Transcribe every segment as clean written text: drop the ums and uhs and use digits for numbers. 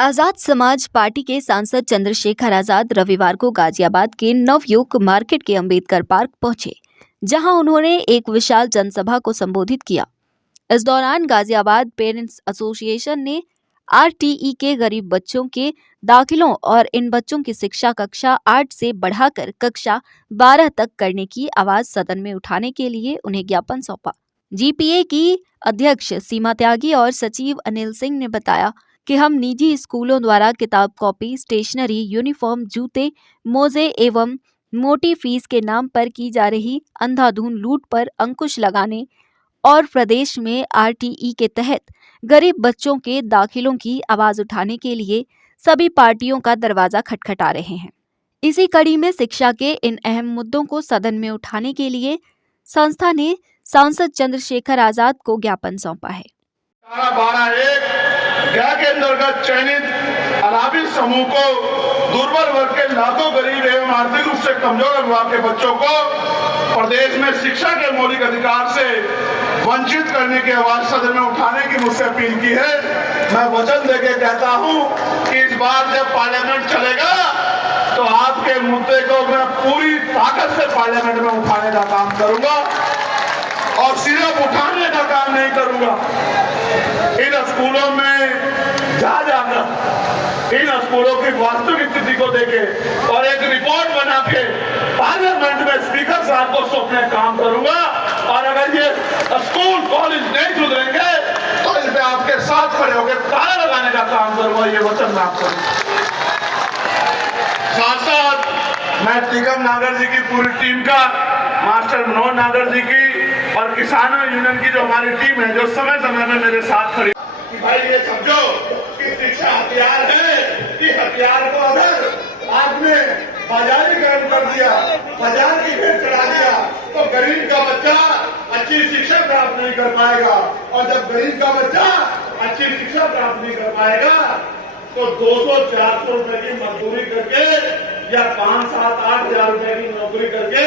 Azad Samaj party के सांसद चंद्रशेखर आजाद रविवार को गाजियाबाद के नवयुग मार्केट के अंबेडकर पार्क पहुंचे, जहां उन्होंने एक विशाल जनसभा को संबोधित किया। इस दौरान गाजियाबाद पेरेंट्स एसोसिएशन ने आरटीई के गरीब बच्चों के दाखिलों और इन बच्चों की शिक्षा कक्षा 8 से बढ़ाकर कक्षा 12 तक करने की आवाज सदन में उठाने के लिए उन्हें ज्ञापन सौंपा। जीपीए की अध्यक्ष सीमा त्यागी और सचिव अनिल सिंह ने बताया कि हम निजी स्कूलों द्वारा किताब, कॉपी, स्टेशनरी, यूनिफॉर्म, जूते, मोजे एवं मोटी फीस के नाम पर की जा रही अंधाधुंध लूट पर अंकुश लगाने और प्रदेश में आरटीई के तहत गरीब बच्चों के दाखिलों की आवाज उठाने के लिए सभी पार्टियों का दरवाजा खटखटा रहे हैं। इसी कड़ी में शिक्षा के इन अहम मुद्दों को सदन में उठाने के लिए संस्था ने सांसद चंद्रशेखर आजाद को ज्ञापन सौंपा है। 12(1) के अंतर्गत चयनित अनावी समूह को दुर्बल वर्ग के लाखों गरीब एवं आर्थिक रूप से कमजोर अभिभावक के बच्चों को प्रदेश में शिक्षा के मौलिक अधिकार से वंचित करने की आवाज सदन में उठाने की मुझसे अपील की है। मैं वचन देके कहता हूं कि इस बार जब पार्लियामेंट चलेगा तो आपके मुद्दे को मैं पूरी ताकत से पार्लियामेंट में उठाने का काम करूंगा और सिर्फ उठाने का काम नहीं करूंगा। इन स्कूलों में जाकर इन स्कूलों की वास्तविक स्थिति को देखे और एक रिपोर्ट बना के पार्लियामेंट में स्पीकर साहब को सौंपने काम करूंगा। और अगर ये स्कूल कॉलेज नहीं सुधरेंगे तो इस पे आपके साथ खड़े होकर ताला लगाने का काम करूंगा। ये वचन मैं आपको साथ साथ मैं टिकम नागर जी की पूरी टीम का, मास्टर मनोज नागर जी की और किसानों यूनियन की जो हमारी टीम है, जो समय समय में मेरे साथ खड़ी कि भाई ये समझो कि शिक्षा हथियार है कि हथियार को अगर आपने बाजारीकरण कर दिया, बाजार की भेंट चढ़ा दिया तो गरीब का बच्चा अच्छी शिक्षा प्राप्त नहीं कर पाएगा। और जब गरीब का बच्चा अच्छी शिक्षा प्राप्त नहीं कर पाएगा तो 200-400 रुपए की मजदूरी करके या 5-7-8 हजार रुपए की नौकरी करके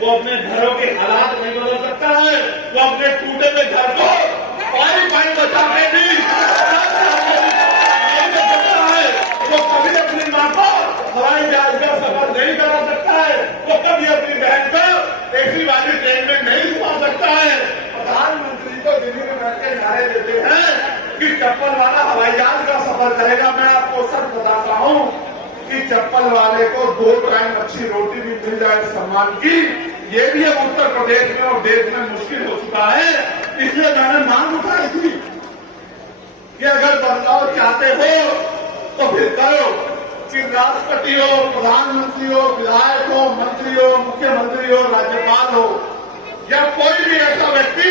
वो अपने घरों के हालात नहीं बदल सकता है। वो अपने टूटे हुए घर को पाई बचा के भी नहीं कर सकता है। वो कभी अपनी मां को हवाई जहाज का सफर नहीं करा सकता है। वो कभी अपनी बहन को एसी वाली ट्रेन में नहीं घुमा सकता है। प्रधानमंत्री तो दिल्ली में बैठ के नारे देते हैं कि चप्पल वाला हवाई जहाज का सफर करेगा। मैं आपको सच बताता हूं कि चप्पल वाले को 2 टाइम अच्छी रोटी भी मिल जाए सम्मान की, ये भी अब उत्तर प्रदेश में और देश में मुश्किल हो चुका है। इसलिए मैंने मांग उठाई थी कि अगर बदलाव चाहते हो तो फिर करो कि राष्ट्रपति हो, प्रधानमंत्री हो, विधायक हो, मंत्री हो, मुख्यमंत्री हो, राज्यपाल हो या कोई भी ऐसा व्यक्ति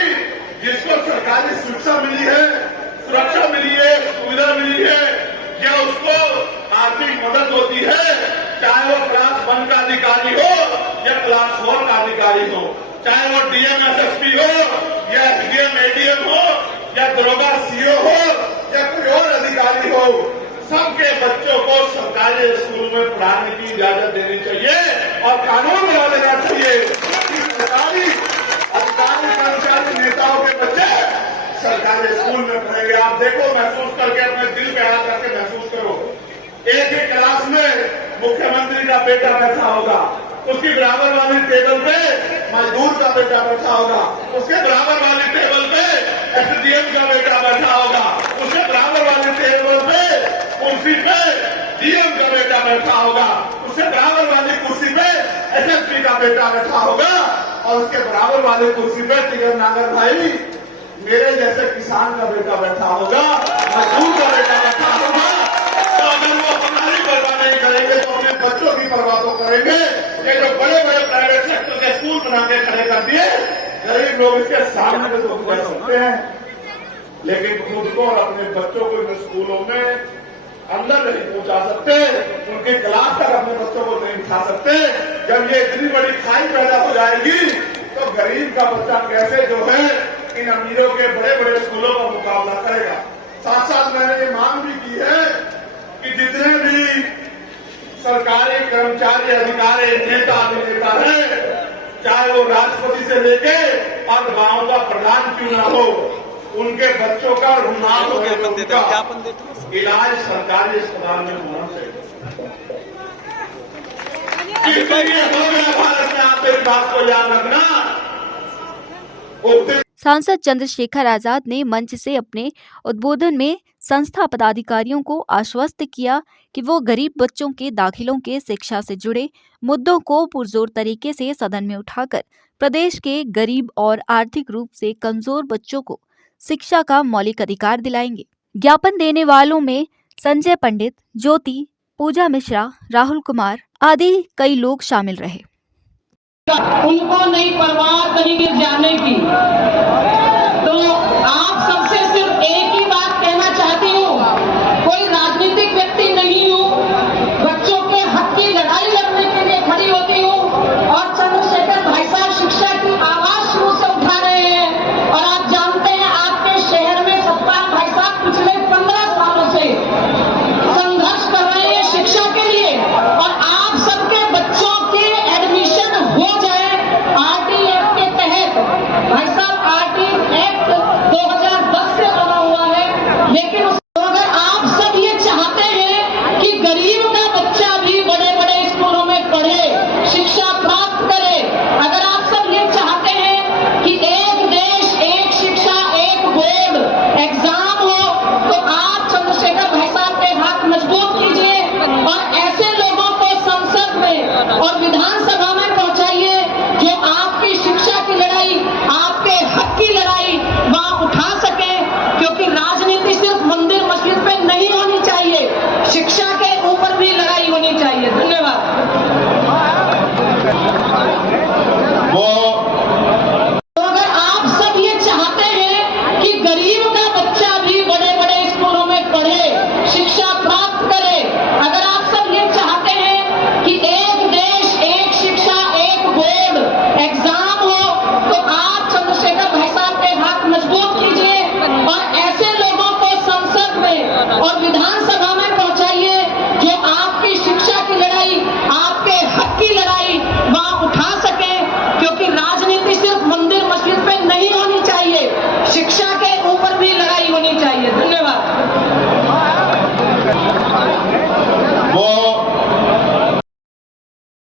जिसको सरकारी शिक्षा मिली है, सुरक्षा मिली है, सुविधा मिली है या उसको आर्थिक मदद होती है, चाहे वो क्लास 1 का अधिकारी हो या क्लास 4 का अधिकारी हो, चाहे वो डीएम एसएसपी हो या एसडीएम एडीएम हो या दरोगा सीओ हो या कोई और अधिकारी हो, सबके बच्चों को सरकारी स्कूल में पढ़ाने की इजाजत देनी चाहिए और कानून बना देना चाहिए कि सरकारी अधिकारी कर्मचारी नेताओं के बच्चे सरकारी स्कूल में पढ़ेंगे। आप देखो, महसूस करके अपने दिल पे आ करके महसूस करो। एक ही क्लास में मुख्यमंत्री का बेटा बैठा होगा, उसकी बराबर वाली टेबल पे मजदूर का बेटा बैठा होगा, उसके बराबर वाली टेबल पे एसडीएम का बेटा बैठा होगा, उसके बराबर वाली टेबल पे कुर्सी पे डीएम का बेटा बैठा होगा, उसके बराबर वाली कुर्सी पे एसएसपी का बेटा बैठा होगा और उसके बराबर वाली कुर्सी पे टिकम नागर भाई मेरे जैसे किसान का बेटा बैठा होगा, मजदूर का बेटा बैठा होगा। तो अगर वो हमारी परवाह नहीं करेंगे तो अपने बच्चों की परवाह तो करेंगे। ये जो बड़े बड़े प्राइवेट सेक्टर के स्कूल बना के खड़े कर दिए, गरीब लोग इसके सामने में तो कर सकते हैं लेकिन खुद को और अपने बच्चों को इन स्कूलों में अंदर नहीं पहुंचा सकते, उनकी क्लास तक अपने बच्चों को नहीं बिठा सकते। जब ये इतनी बड़ी खाई पैदा हो जाएगी तो गरीब का बच्चा कैसे जो है इन अमीरों के बड़े बड़े स्कूलों का मुकाबला करेगा। साथ साथ मैंने ये मांग भी की है कि जितने भी सरकारी कर्मचारी, अधिकारी, नेता अभिनेता हैं, चाहे वो राष्ट्रपति से लेके और गांव का प्रधान क्यों ना हो, उनके बच्चों का रुमाल और ज्ञापन देते हैं, उनका ज्ञापन देते हैं। इलाज सरकारी अस्पताल में होना चाहिए। इसलिए हो गया भारत में, आप मेरी बात को याद रखना। उस सांसद चंद्रशेखर आजाद ने मंच से अपने उद्बोधन में संस्था पदाधिकारियों को आश्वस्त किया कि वो गरीब बच्चों के दाखिलों के शिक्षा से जुड़े मुद्दों को पुरजोर तरीके से सदन में उठाकर प्रदेश के गरीब और आर्थिक रूप से कमजोर बच्चों को शिक्षा का मौलिक अधिकार दिलाएंगे। ज्ञापन देने वालों में संजय पंडित, ज्योति, पूजा मिश्रा, राहुल कुमार आदि कई लोग शामिल रहे। उनको नहीं परवाह कहीं भी जाने की।